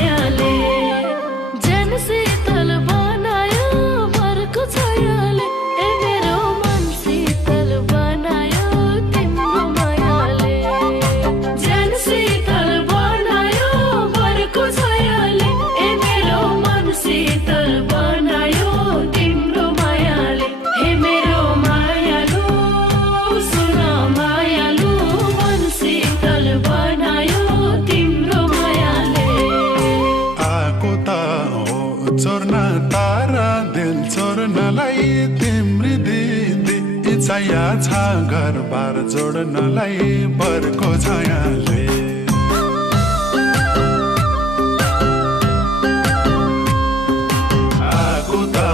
मायाले जन शीतल बनायो बरको छायाले ए मेरो मन शीतल बनायो तिम्रो मायाले जन शीतल बनायो बरको छायाले ए मेरो मन शीतल बनायो तिम्रो मायाले हे मेरो मायालु सुन मायालु मन शीतल बनायो तिम्रो मायाले आको त हो चोर्न तारा दिल चोर्नलाई तिम्री दिदी इच्छाया छ घरबार जोड्नलाई बरको छायाले आको त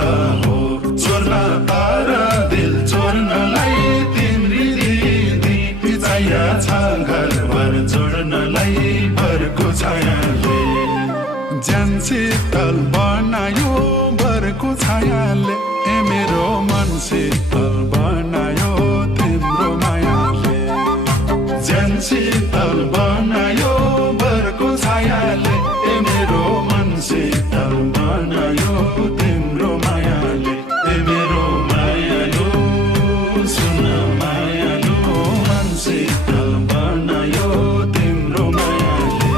हो चोर्न तारा दिल चोर्नलाई तिम्री दिदी इच्छाया छ घरबार जोड्नलाई बरको छायाले ज्यान शीतल बनायो बरको छायाले ए मेरो मन शीतल बनायो तिम्रो मायाले ज्यान शीतल बनायो बरको छायाले ए मेरो मन शीतल बनायो तिम्रो मायाले ए मेरो मायालो सुन मायालो मन शीतल बनायो तिम्रो मायाले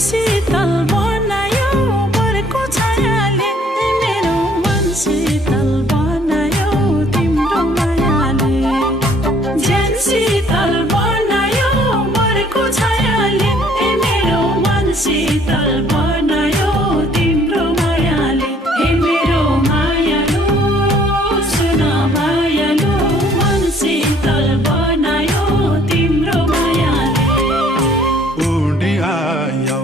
शीतल बनायो बरको छायाले ए मेरो मन शीतल बनायो तिम्रो मायाले ज्यान शीतल बनायो बरको छायाले ए मेरो मन शीतल बनायो तिम्रो मायाले हे मेरो मायालु सुन मायालु मन शीतल बनायो तिम्रो मायाले उडी आयो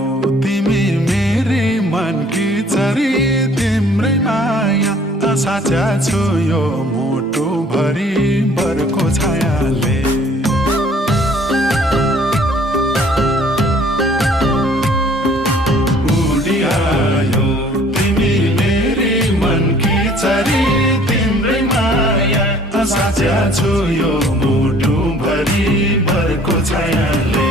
मनकी चरी तिम्रै माया साचा छु यो मुटु भरि बरको छायाले उडी आयो तिमी मेरी मनकी चरी तिम्रै माया साचा छु यो मुटु भरि बरको छायाले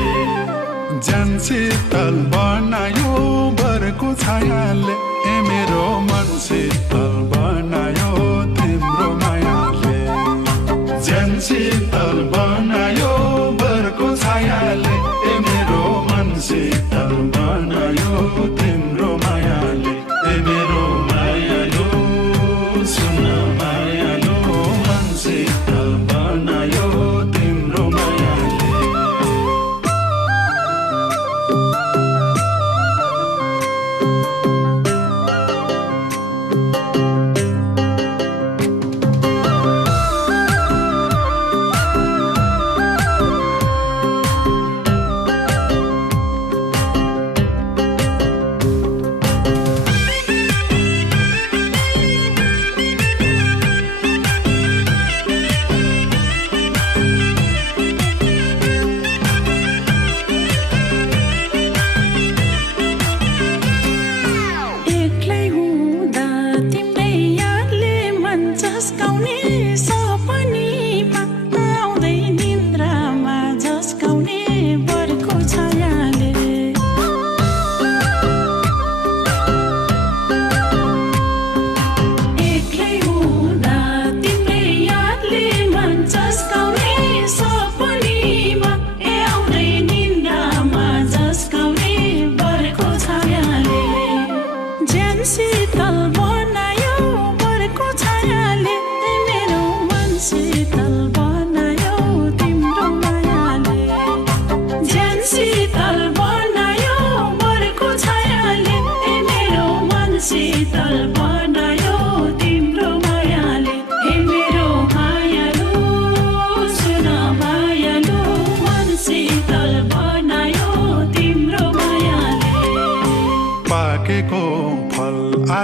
ज्यान शीतल बनायो बरको छायाले ए मेरो मन शीतल बनायो तिम्रो मायाले ज्यान शीतल बनायो बरको छायाले ए मेरो मन शीतल बनायो तिम्रो मायाले ए मेरो मायालो सुन मायालो मन शीतल बनायो तिम्रो मायाले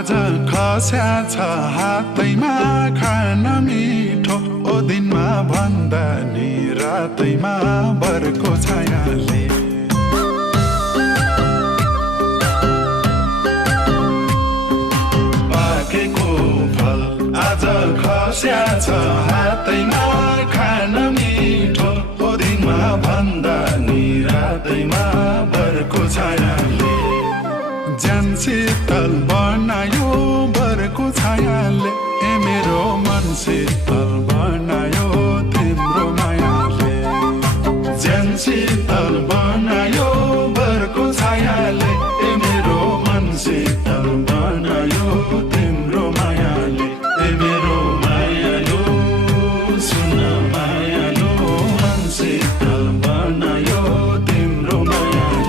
आज खस्या छ हातैमा खान मिठो ओ दिनमा भन्दा नि रातैमा बरको छायाले पाकेको फल आज खस्या छ हातैमा खान मिठो ओ दिनमा भन्दा नि रातैमा बरको छायाले ज्यान शीतल बनायो बरको छायाले ए मेरो मन शीतल बनायो तिम्रो मायाले ज्यान शीतल बनायो बरको छायाले ए मेरो मन शीतल बनायो तिम्रो मायाले ए मेरो मायालो सुन मायालो मन शीतल बनायो तिम्रो मायाले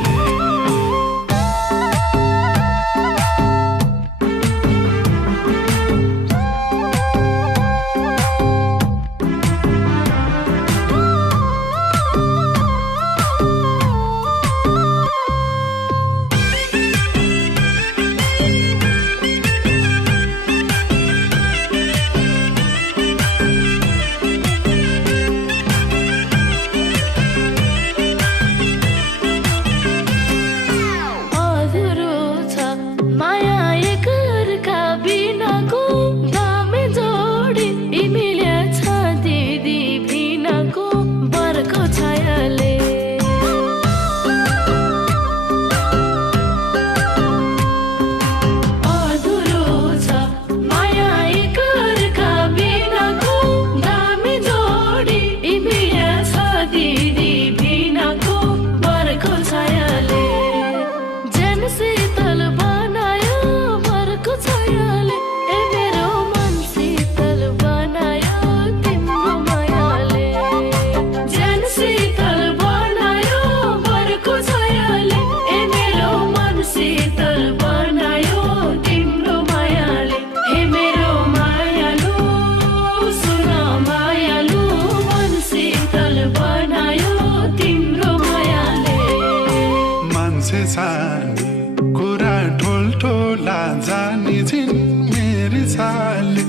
कुरा ठुल्ठुला जानी छिन् मेरी साली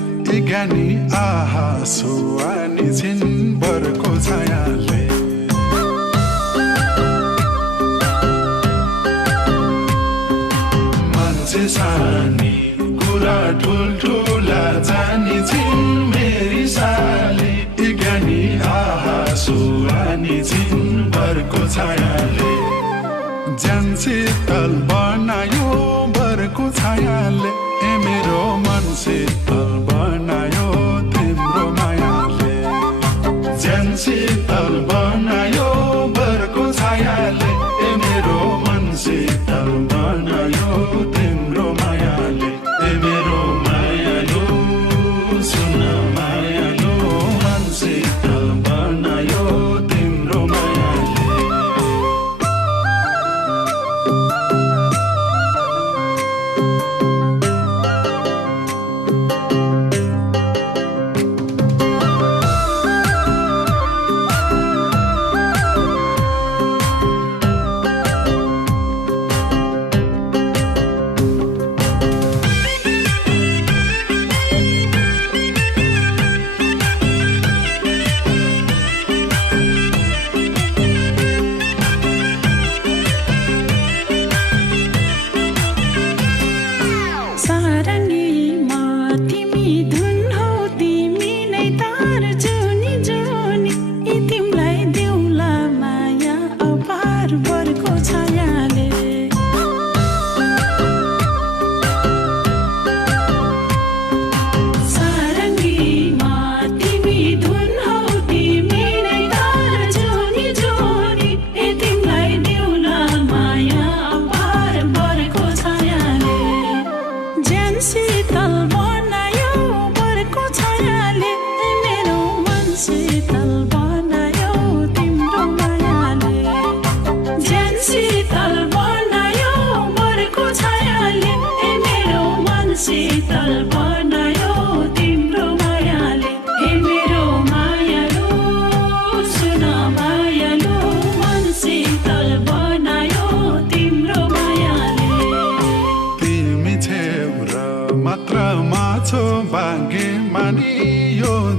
ज्ञानी आहा सुहानी छिन् बरको छायाले मान्छे सानी कुरा ठुल्ठुला जानी छिन् मेरी साली ज्ञानी आहा सुहानी छिन् बरको छायाले ज्यान शीतल बनायो बरको छायाले ए मेरो मन शीतल बनायो तिम्रो मायाले ज्यान शीतल बनायो बरको छायाले ए मेरो मन शीतल बनायो तिम्रो मायाले ए मेरो मायालो सुन मायालो मन शीतल बनायो तिम्रो मायाले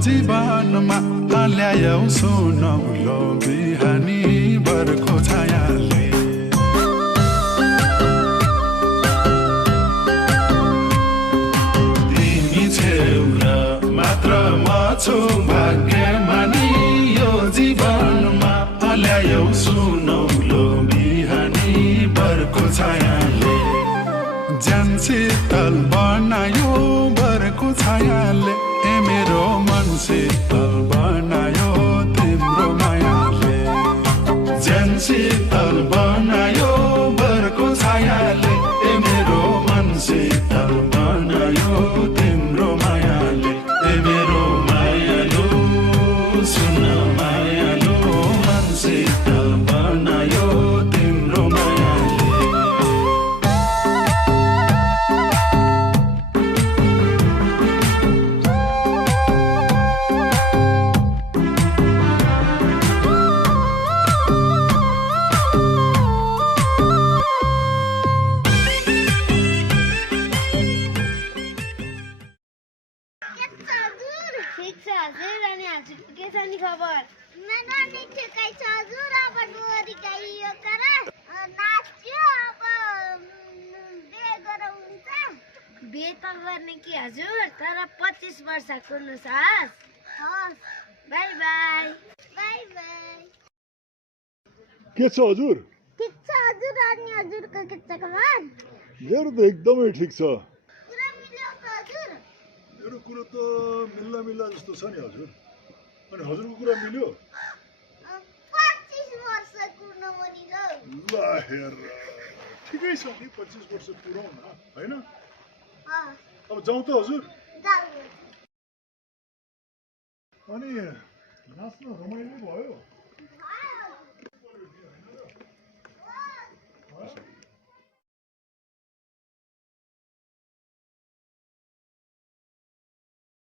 जीवनमा ल्यायौ सुनौलो बिहानी बर्को छायाले तिमी छेउरा मात्र म छु भाग्यमानी यो जीवनमा ल्यायौ सुनौलो बिहानी बर्को छायाले ज्यान शीतल बनायो बर्को छायाले ए मेरो मन शीतल बनायो तिम्रो मायाले ज्यान शीतल बनायो बर्को छायाले ए मेरो मन शीतल बनायो तिम्रो मायाले ए मेरो मायालो सुन मायालो मन शीतल बनायो तिम्रो मायाले बेतर गर्ने कि हजुर तर 25 वर्षको अनुसार बाई बाई बाई बाई के छ हजुर ठिक छ हजुर अनि हजुरको के छ खबर मेरो त एकदमै ठिक छ पुरा मिल्यो त हजुर मेरो कुरो त मिल्ला जस्तो छ नि हजुर अनि हजुरको कुरा मिल्यो 25 वर्षको नमनी ल हेर ठिकै छ नि 25 वर्ष पुराउन हैन अब जाउँ त हजुर अनि नाच्न रमाइलो भयो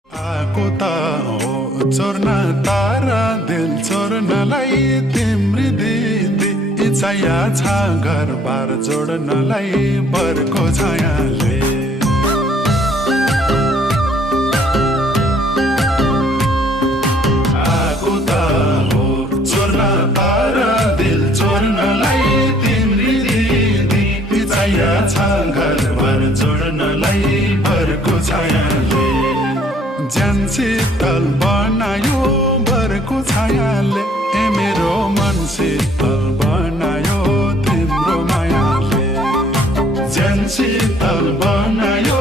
आको त हो चोर्न तारा दिल चोर्नलाई तिम्री दिदी इच्छा छ घर बार जोड्नलाई बर्को छायाले आको त हो चोर्न तारा दिल चोर्नलाई तिम्री दिदी इच्छा छ घर बार जोड्नलाई बर्को छायाले ज्यान शीतल बनायो बर्को छायाले ए मेरो मन शीतल बनायो तिम्रो मायाले ज्यान शीतल बनायो